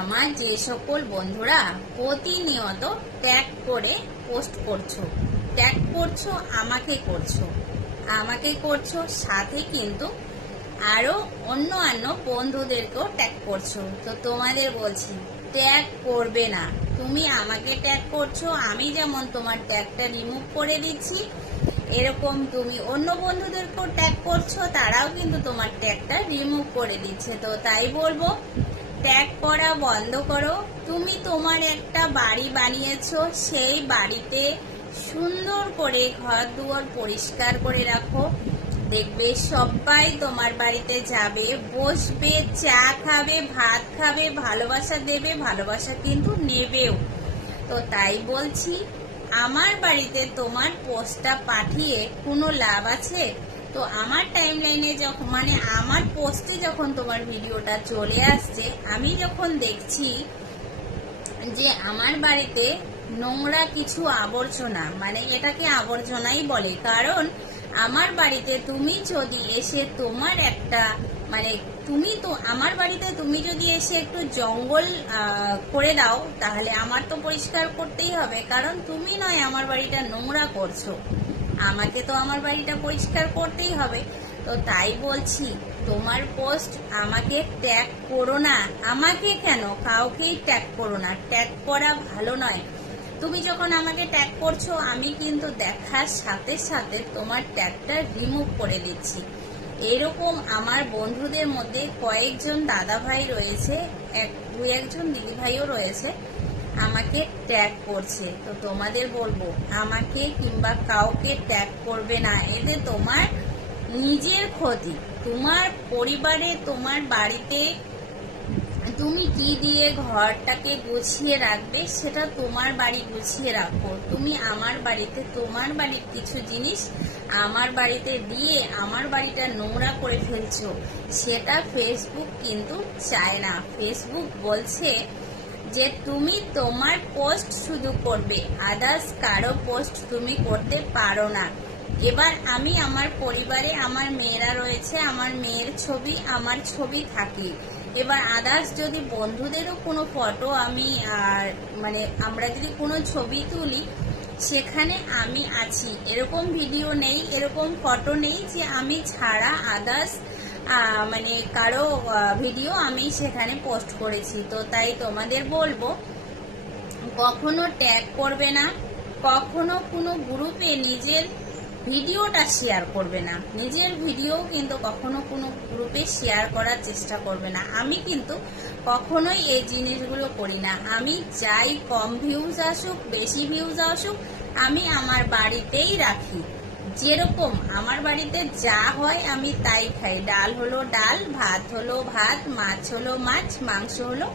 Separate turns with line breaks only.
আমার যে সকল বন্ধুরা প্রতিনিয়ত ট্যাগ করে পোস্ট করছ ট্যাগ করছ, আমাকে করছ। আমাকে করছ, সাথে কিন্তু আরও অন্য অন্য বন্ধুদেরকেও ট্যাগ করছ। তো তোমাদের বলছি ট্যাগ করবে না। তুমি আমাকে ট্যাগ করছ, আমি যেমন তোমার ট্যাগটা রিমুভ করে দিচ্ছি, এরকম তুমি অন্য বন্ধুদেরকেও ট্যাগ করছ, তারাও কিন্তু তোমার ট্যাগটা রিমুভ করে দিচ্ছে। তো তাই বলব ট্যাগ করা বন্ধ করো। তুমি তোমার একটা বাড়ি বানিয়েছো, সেই বাড়িতে সুন্দর করে ঘর দুয়ার পরিষ্কার করে রাখো। দেখবে সবাই তোমার বাড়িতে যাবে, বসবে, চা খাবে, ভাত খাবে, ভালোবাসা দেবে, ভালোবাসা কিন্তু নেবেও। তো তাই বলছি, আমার বাড়িতে তোমার পোস্টটা পাঠিয়ে কোনো লাভ আছে? তো আমার টাইম লাইনে যখন মানে আমার পোস্টে যখন তোমার ভিডিওটা চলে আসছে, আমি যখন দেখছি যে আমার বাড়িতে নোংরা কিছু আবর্জনা মানে এটাকে আবর্জনাই বলে, কারণ আমার বাড়িতে তুমি যদি এসে তোমার একটা মানে তুমি তো, আমার বাড়িতে তুমি যদি এসে একটু জঙ্গল করে দাও, তাহলে আমার তো পরিষ্কার করতেই হবে, কারণ তুমি নয় আমার বাড়িটা নোংরা করছ। আমাকে তো আমার বাড়িটা পরিষ্কার করতেই হবে। তো তাই বলছি, তোমার পোস্ট আমাকে ট্যাগ করো না। আমাকে কেন? কাউকেই ট্যাগ করো না। ট্যাগ করা ভালো নয়। তুমি যখন আমাকে ট্যাগ করছ, আমি কিন্তু দেখার সাথে সাথে তোমার ট্যাগটা রিমুভ করে দিচ্ছি। এরকম আমার বন্ধুদের মধ্যে কয়েকজন দাদা ভাই রয়েছে, এক দু একজন দিদি ভাইও রয়েছে। আমাকে ট্যাগ করছে। তো তোমাদের বলব, আমাকে কিংবা কাউকে ট্যাগ করবে না। এতে তোমার নিজের ক্ষতি। তোমার পরিবারে, তোমার বাড়িতে তুমি কি দিয়ে ঘরটাকে গুছিয়ে রাখবে, সেটা তোমার বাড়ি গুছিয়ে রাখো। তুমি আমার বাড়িতে, তোমার বাড়ির কিছু জিনিস আমার বাড়িতে দিয়ে আমার বাড়িটা নোংরা করে ফেলছো, সেটা ফেসবুক কিন্তু চায় না। ফেসবুক বলছে যে তুমি তোমার পোস্ট শুধু করবে আদার্স কারও পোস্ট তুমি করতে পারো না। এবার আমি আমার পরিবারে আমার মেয়েরা রয়েছে, আমার মেয়ের ছবি, আমার ছবি থাকে। এবার আদার্স যদি বন্ধুদেরও কোনো ফটো আমি আর মানে আমরা যদি কোনো ছবি তুলি, সেখানে আমি আছি। এরকম ভিডিও নেই, এরকম ফটো নেই যে আমি ছাড়া আদার্স মানে কারও ভিডিও আমি সেখানে পোস্ট করেছি। তো তাই তোমাদের বলব, কখনো ট্যাগ করবে না, কখনো কোনো গ্রুপে নিজের ভিডিওটা শেয়ার করবে না। নিজের ভিডিও কিন্তু কখনো কোনো গ্রুপে শেয়ার করার চেষ্টা করবে না। আমি কিন্তু কখনোই এই জিনিসগুলো করি না। আমি চাই কম ভিউজ আসুক, বেশি ভিউজ আসুক, আমি আমার বাড়িতেই রাখি। যেরকম আমার বাড়িতে যা হয় আমি তাই খাই। ডাল হলো ডাল, ভাত হলো ভাত, মাছ হলো মাছ, মাংস হলো